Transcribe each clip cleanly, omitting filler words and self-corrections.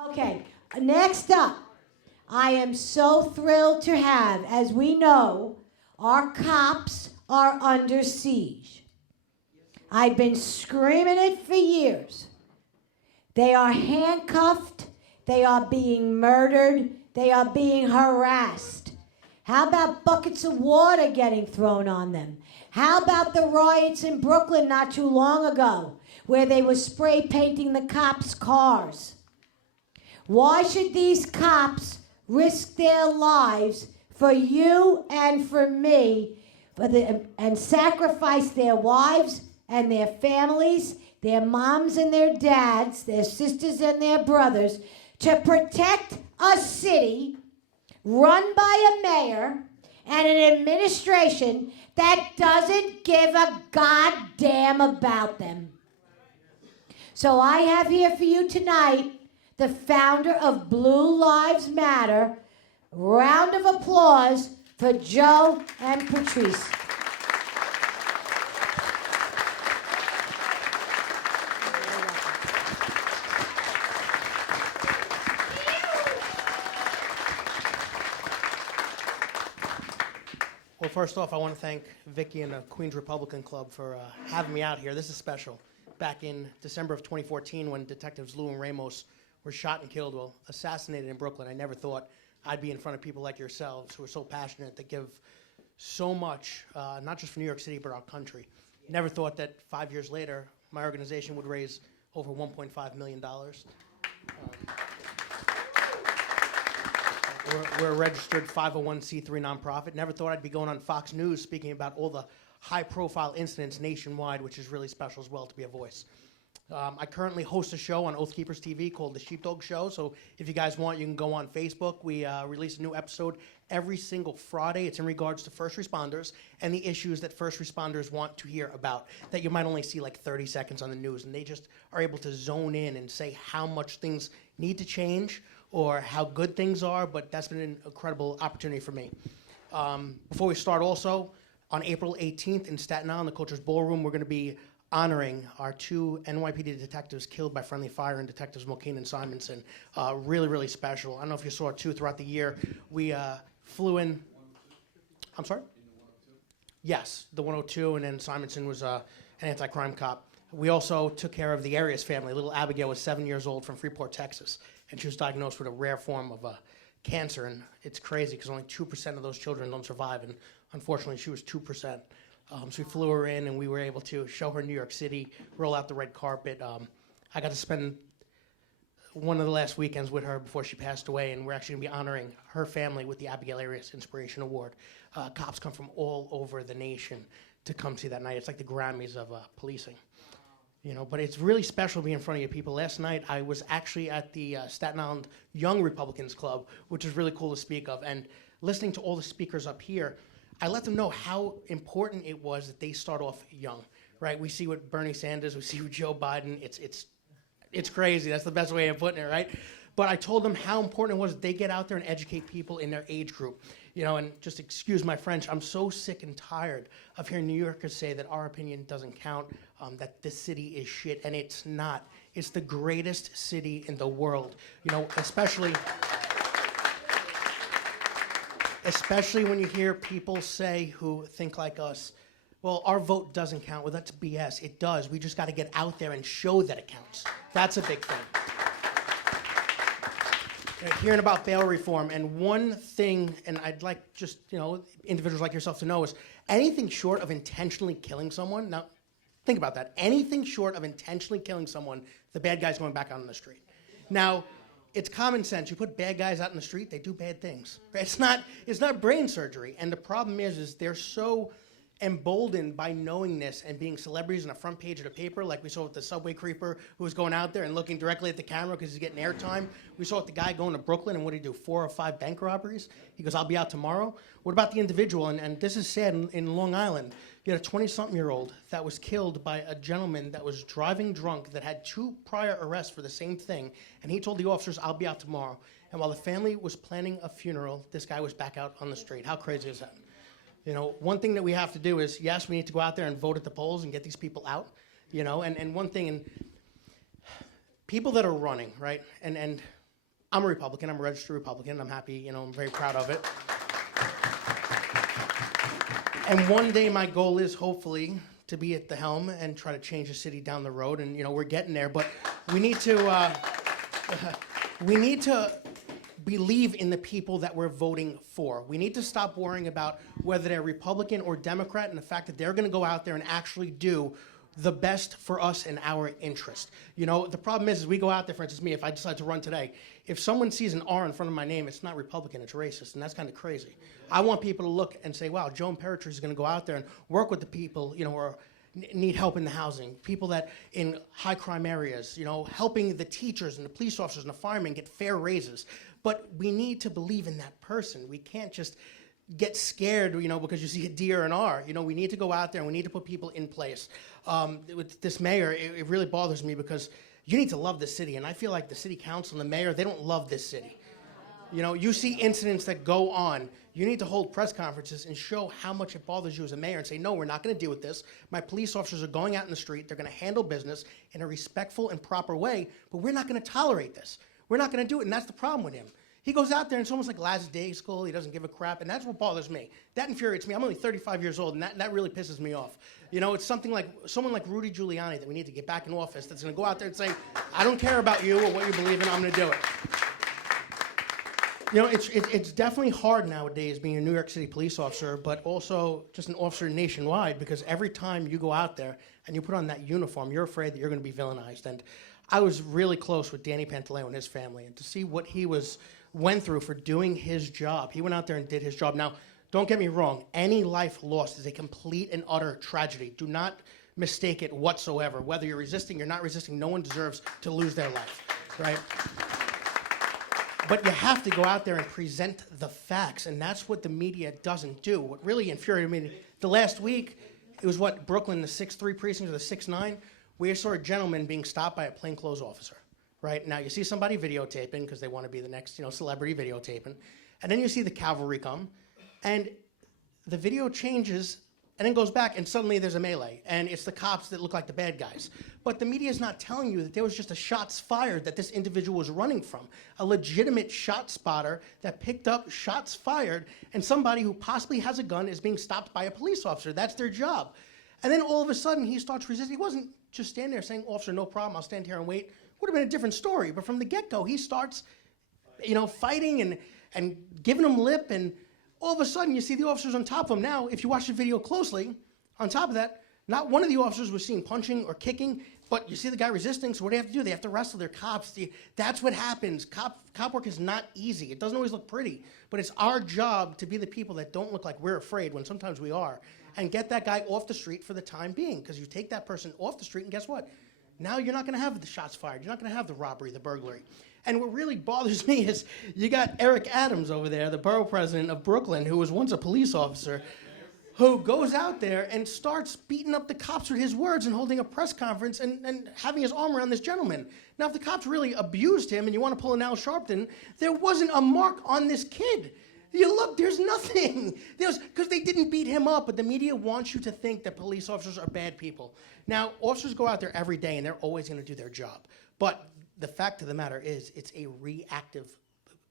Okay, next up, I am so thrilled to have, as we know, our cops are under siege. I've been screaming it for years. They are handcuffed, they are being murdered, they are being harassed. How about buckets of water getting thrown on them? How about the riots in Brooklyn not too long ago, where they were spray painting the cops' cars? Why should these cops risk their lives for you and for me, and sacrifice their wives and their families, their moms and their dads, their sisters and their brothers, to protect a city run by a mayor and an administration that doesn't give a goddamn about them? So I have here for you tonight the founder of Blue Lives Matter. Round of applause for Joe and Patrice. Well, first off, I want to thank Vicky and the Queens Republican Club for having me out here. This is special. Back in December of 2014, when detectives Lou and Ramos were shot and killed, well, assassinated in Brooklyn, I never thought I'd be in front of people like yourselves who are so passionate, that give so much, not just for New York City, but our country. Never thought that 5 years later, my organization would raise over $1.5 million. We're a registered 501c3 nonprofit. Never thought I'd be going on Fox News speaking about all the high-profile incidents nationwide, which is really special as well to be a voice. I currently host a show on Oath Keepers TV called The Sheepdog Show, so if you guys want, you can go on Facebook. We release a new episode every single Friday. It's in regards to first responders and the issues that first responders want to hear about, that you might only see like 30 seconds on the news, and they just are able to zone in and say how much things need to change or how good things are, but that's been an incredible opportunity for me. Before we start also, on April 18th in Staten Island, the Culture's Ballroom, we're going to be honoring our two NYPD detectives killed by friendly fire, and Detectives Mulcahy and Simonson. Really, really special. I don't know if you saw it too throughout the year. We flew in. I'm sorry? Yes, the 102, and then Simonson was an anti-crime cop. We also took care of the Arias family. Little Abigail was 7 years old from Freeport, Texas, and she was diagnosed with a rare form of cancer. And it's crazy because only 2% of those children don't survive, and unfortunately, she was 2%. So we flew her in, and we were able to show her New York City, roll out the red carpet. I got to spend one of the last weekends with her before she passed away, and we're actually going to be honoring her family with the Abigail Arias Inspiration Award. Cops come from all over the nation to come see that night. It's like the Grammys of policing. You know, but it's really special to be in front of you people. Last night, I was actually at the Staten Island Young Republicans Club, which is really cool to speak of, and listening to all the speakers up here, I let them know how important it was that they start off young, right? We see what Bernie Sanders, we see what Joe Biden, it's crazy. That's the best way of putting it, right? But I told them how important it was that they get out there and educate people in their age group. You know, and just excuse my French, I'm so sick and tired of hearing New Yorkers say that our opinion doesn't count, that this city is shit, and it's not. It's the greatest city in the world, you know, especially when you hear people say who think like us, well, our vote doesn't count. Well, that's BS. It does. We just got to get out there and show that it counts. That's a big thing. Hearing about bail reform, and one thing, and I'd like just, you know, individuals like yourself to know, is anything short of intentionally killing someone, now think about that, anything short of intentionally killing someone, the bad guy's going back out on the street. Now, it's common sense. You put bad guys out in the street, they do bad things. It's not brain surgery. And the problem is they're so emboldened by knowing this and being celebrities on the front page of the paper, like we saw with the subway creeper who was going out there and looking directly at the camera because he's getting airtime. We saw with the guy going to Brooklyn, and what did he do, 4 or 5 bank robberies? He goes, I'll be out tomorrow. What about the individual? And this is sad in Long Island. You had a 20-something-year-old that was killed by a gentleman that was driving drunk that had 2 prior arrests for the same thing, and he told the officers, I'll be out tomorrow. And while the family was planning a funeral, this guy was back out on the street. How crazy is that? You know, one thing that we have to do is, yes, we need to go out there and vote at the polls and get these people out, you know, and one thing, and people that are running, right, and I'm a Republican. I'm a registered Republican. I'm happy, I'm very proud of it. And one day my goal is hopefully to be at the helm and try to change the city down the road. And, we're getting there. But we need to believe in the people that we're voting for. We need to stop worrying about whether they're Republican or Democrat and the fact that they're going to go out there and actually do the best for us and our interest. The problem is we go out there, for instance, me, if I decide to run today, if someone sees an R in front of my name, it's not Republican, it's racist, and that's kind of crazy. I want people to look and say, wow, Joe Impenatrice is going to go out there and work with the people, who are need help in the housing, people that in high crime areas, helping the teachers and the police officers and the firemen get fair raises. But we need to believe in that person. We can't just get scared, because you see a D or an R. We need to go out there and we need to put people in place. With this mayor, it really bothers me because you need to love the city. And I feel like the city council and the mayor, they don't love this city. You see incidents that go on. You need to hold press conferences and show how much it bothers you as a mayor and say, no, we're not going to deal with this. My police officers are going out in the street. They're going to handle business in a respectful and proper way, but we're not going to tolerate this. We're not going to do it, and that's the problem with him. He goes out there and it's almost like last day school. He doesn't give a crap, and that's what bothers me. That infuriates me. I'm only 35 years old, and that really pisses me off. It's something like someone like Rudy Giuliani that we need to get back in office that's going to go out there and say, I don't care about you or what you believe in, I'm going to do it. It's definitely hard nowadays being a New York City police officer, but also just an officer nationwide, because every time you go out there and you put on that uniform, you're afraid that you're going to be villainized. And I was really close with Danny Pantaleo and his family, and to see what he went through for doing his job. He went out there and did his job. Now, don't get me wrong. Any life lost is a complete and utter tragedy. Do not mistake it whatsoever. Whether you're resisting or not resisting, no one deserves to lose their life, right? But you have to go out there and present the facts, and that's what the media doesn't do. What really infuriated me, the last week, it was Brooklyn, the 6-3 precinct or the 6-9, we saw a gentleman being stopped by a plainclothes officer. Right? Now, you see somebody videotaping because they want to be the next, celebrity videotaping. And then you see the cavalry come, and the video changes and then goes back, and suddenly there's a melee. And it's the cops that look like the bad guys. But the media is not telling you that there was just a shots fired that this individual was running from. A legitimate shot spotter that picked up shots fired, and somebody who possibly has a gun is being stopped by a police officer. That's their job. And then all of a sudden, he starts resisting. He wasn't just standing there saying, officer, no problem, I'll stand here and wait. Would have been a different story, but from the get-go, he starts, fighting and giving him lip, and all of a sudden, you see the officers on top of him. Now, if you watch the video closely, on top of that, not one of the officers was seen punching or kicking, but you see the guy resisting, so what do they have to do? They have to wrestle their cops. That's what happens. Cop work is not easy. It doesn't always look pretty, but it's our job to be the people that don't look like we're afraid, when sometimes we are, and get that guy off the street for the time being, because you take that person off the street, and guess what? Now you're not going to have the shots fired. You're not going to have the robbery, the burglary. And what really bothers me is you got Eric Adams over there, the borough president of Brooklyn, who was once a police officer, who goes out there and starts beating up the cops with his words and holding a press conference and having his arm around this gentleman. Now, if the cops really abused him and you want to pull an Al Sharpton, there wasn't a mark on this kid. You look, there's nothing. Because they didn't beat him up, but the media wants you to think that police officers are bad people. Now, officers go out there every day, and they're always going to do their job. But the fact of the matter is, it's a reactive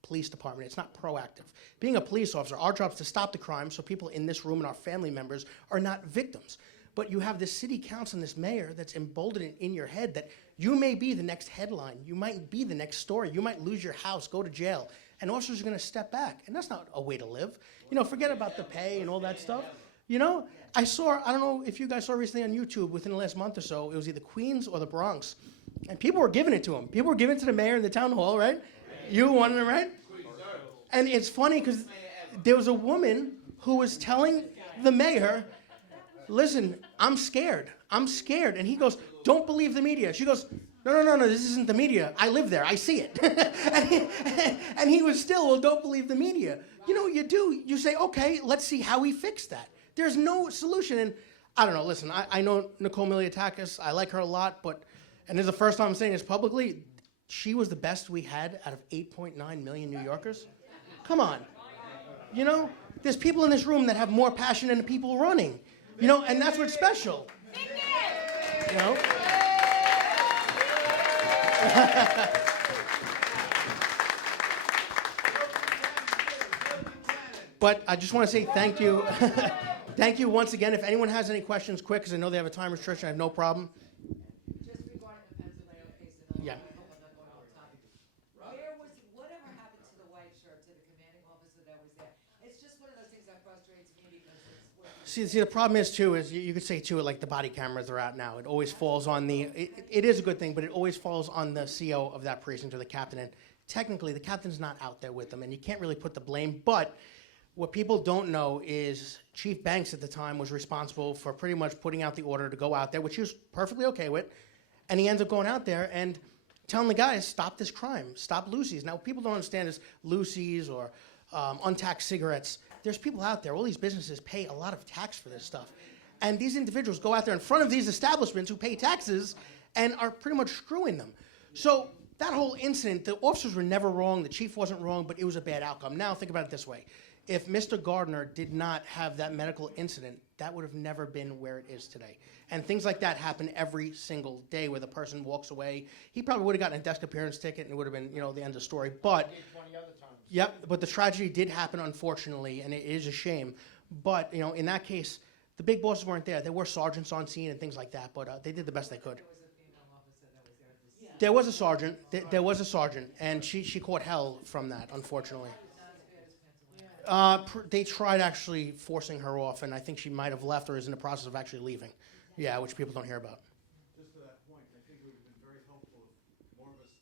police department. It's not proactive. Being a police officer, our job is to stop the crime so people in this room and our family members are not victims. But you have this city council and this mayor that's emboldened in your head that you may be the next headline. You might be the next story. You might lose your house, go to jail. And officers are going to step back. And that's not a way to live. Forget about the pay and all that stuff. I don't know if you guys saw recently on YouTube within the last month or so, it was either Queens or the Bronx. And people were giving it to him. People were giving it to the mayor in the town hall, right? You were one of them, right? And it's funny because there was a woman who was telling the mayor, listen, I'm scared. And he goes, don't believe the media. She goes, no, this isn't the media. I live there. I see it. and he was still, well, don't believe the media. You do. You say, okay, let's see how we fix that. There's no solution. And I don't know, listen, I know Nicole Miliatakis. I like her a lot, and this is the first time I'm saying this publicly, she was the best we had out of 8.9 million New Yorkers. Come on. There's people in this room that have more passion than the people running. And that's what's special. But I just want to say thank you. Thank you once again. If anyone has any questions, quick, because I know they have a time restriction. I have no problem. Just regarding the Pennsylvania case, and Yeah. I hope I'm not going off topic. Whatever happened to the white shirt, to the commanding officer that was there? It's just one of those things that frustrates me because it's. See, the problem is, too, is you could say, too, like the body cameras are out now. It always falls on it is a good thing, but it always falls on the CO of that precinct or the captain. And technically, the captain's not out there with them, and you can't really put the blame. But what people don't know is Chief Banks at the time was responsible for pretty much putting out the order to go out there, which he was perfectly okay with. And he ends up going out there and telling the guys, stop this crime, stop Lucy's. Now, what people don't understand is Lucy's or untaxed cigarettes. There's people out there, all these businesses pay a lot of tax for this stuff. And these individuals go out there in front of these establishments who pay taxes and are pretty much screwing them. So that whole incident, the officers were never wrong, the chief wasn't wrong, but it was a bad outcome. Now, think about it this way. If Mr. Gardner did not have that medical incident, that would have never been where it is today. And things like that happen every single day where the person walks away. He probably would have gotten a desk appearance ticket and it would have been, the end of the story. But, 20 other times. yep, but the tragedy did happen, unfortunately, and it is a shame. But, in that case, the big bosses weren't there. There were sergeants on scene and things like that, but they did the best they could. There was a female officer that was there at this. There was a sergeant. There was a sergeant, and she caught hell from that, unfortunately. They tried actually forcing her off, and I think she might have left or is in the process of actually leaving. Yeah, which people don't hear about. Just to that point, I think it would have been very helpful if more of us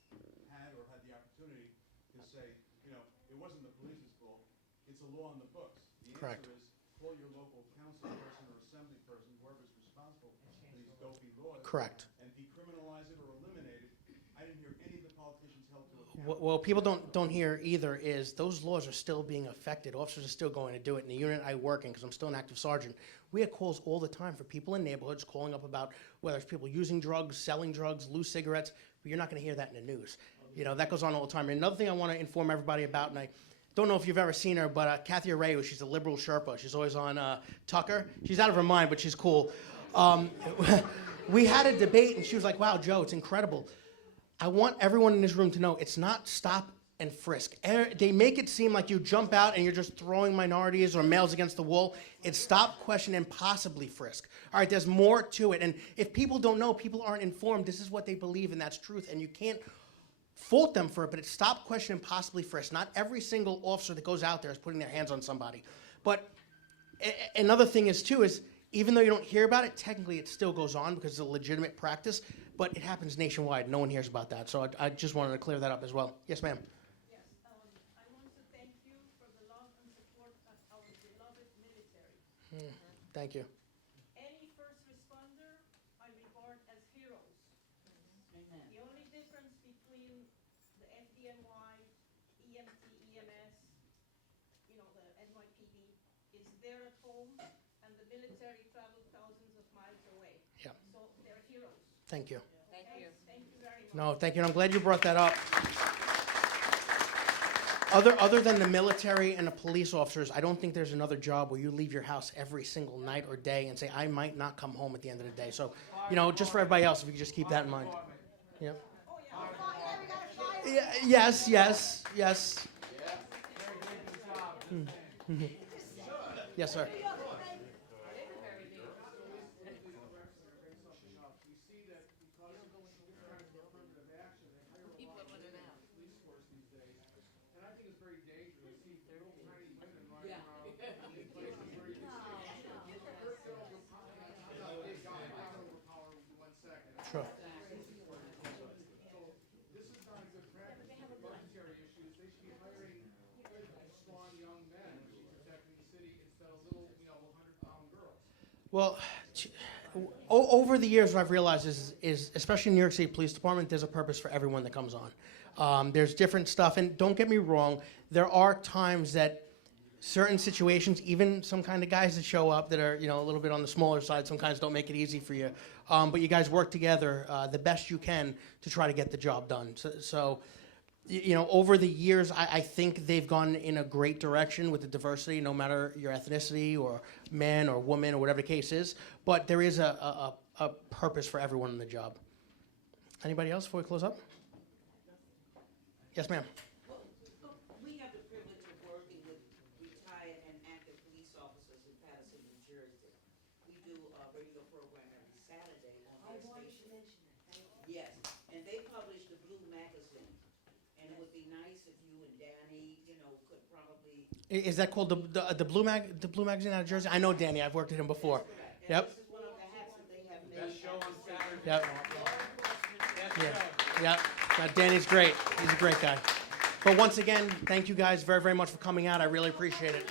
had the opportunity to say, it wasn't the police's fault. It's a law on the books. The Correct. answer is call your local council person or assembly person, whoever's responsible for these dopey laws. Correct. And decriminalize it or eliminate it. I didn't hear any of the politicians held to account. Well, people don't hear either is those laws are still being affected. Officers are still going to do it. In the unit I work in, because I'm still an active sergeant, we have calls all the time for people in neighborhoods calling up about whether it's people using drugs, selling drugs, loose cigarettes, but you're not going to hear that in the news. That goes on all the time. And another thing I want to inform everybody about, and I don't know if you've ever seen her, but Kathy Arreo, she's a liberal Sherpa. She's always on Tucker. She's out of her mind, but she's cool. We had a debate, and she was like, wow, Joe, it's incredible. I want everyone in this room to know it's not stop and frisk. They make it seem like you jump out and you're just throwing minorities or males against the wall. It's stop, question, and possibly frisk. All right, there's more to it. And if people don't know, people aren't informed, this is what they believe, and that's truth. And you can't fault them for it, but it's stop, question, and possibly frisk. Not every single officer that goes out there is putting their hands on somebody. But another thing is, too, is even though you don't hear about it, technically it still goes on because it's a legitimate practice, but it happens nationwide. No one hears about that. So I just wanted to clear that up as well. Yes, ma'am. Yes, I want to thank you for the love and support of our beloved military. Thank you. Any first responder I regard as heroes. The only difference between the FDNY, EMT, EMS, the NYPD, is they're at home and the military traveled thousands of miles away. Yeah. So they're heroes. Thank you. Thank you. Thank you very much. No, thank you. And I'm glad you brought that up. Other than the military and the police officers, I don't think there's another job where you leave your house every single night or day and say, I might not come home at the end of the day. So, just for everybody else, if you could just keep that in mind. Yep. Yes. Yes, sir. Sure. This is not a good practice. Budgetary issues, they should be hiring strong young men to be protecting the city instead of little, 100-pound girls. Well, over the years, what I've realized is, especially in New York City Police Department, there's a purpose for everyone that comes on. There's different stuff, and don't get me wrong, there are times that certain situations, even some kind of guys that show up that are, a little bit on the smaller side, sometimes don't make it easy for you. But you guys work together the best you can to try to get the job done. So over the years, I think they've gone in a great direction with the diversity, no matter your ethnicity or man or woman or whatever the case is. But there is a purpose for everyone in the job. Anybody else before we close up? Yes, ma'am. Well, we have the privilege of working with retired and do a radio program every Saturday on their station. Yes, and they publish the Blue magazine, and it would be nice if you and Danny, could probably. Is that called the Blue magazine out of Jersey? I know Danny. I've worked with him before. Correct. And Yep. this is one of the hats that they have made. Best show on Saturday. Yep. Law enforcement. Yeah. Danny's great. He's a great guy. But once again, thank you guys very, very much for coming out. I really appreciate it.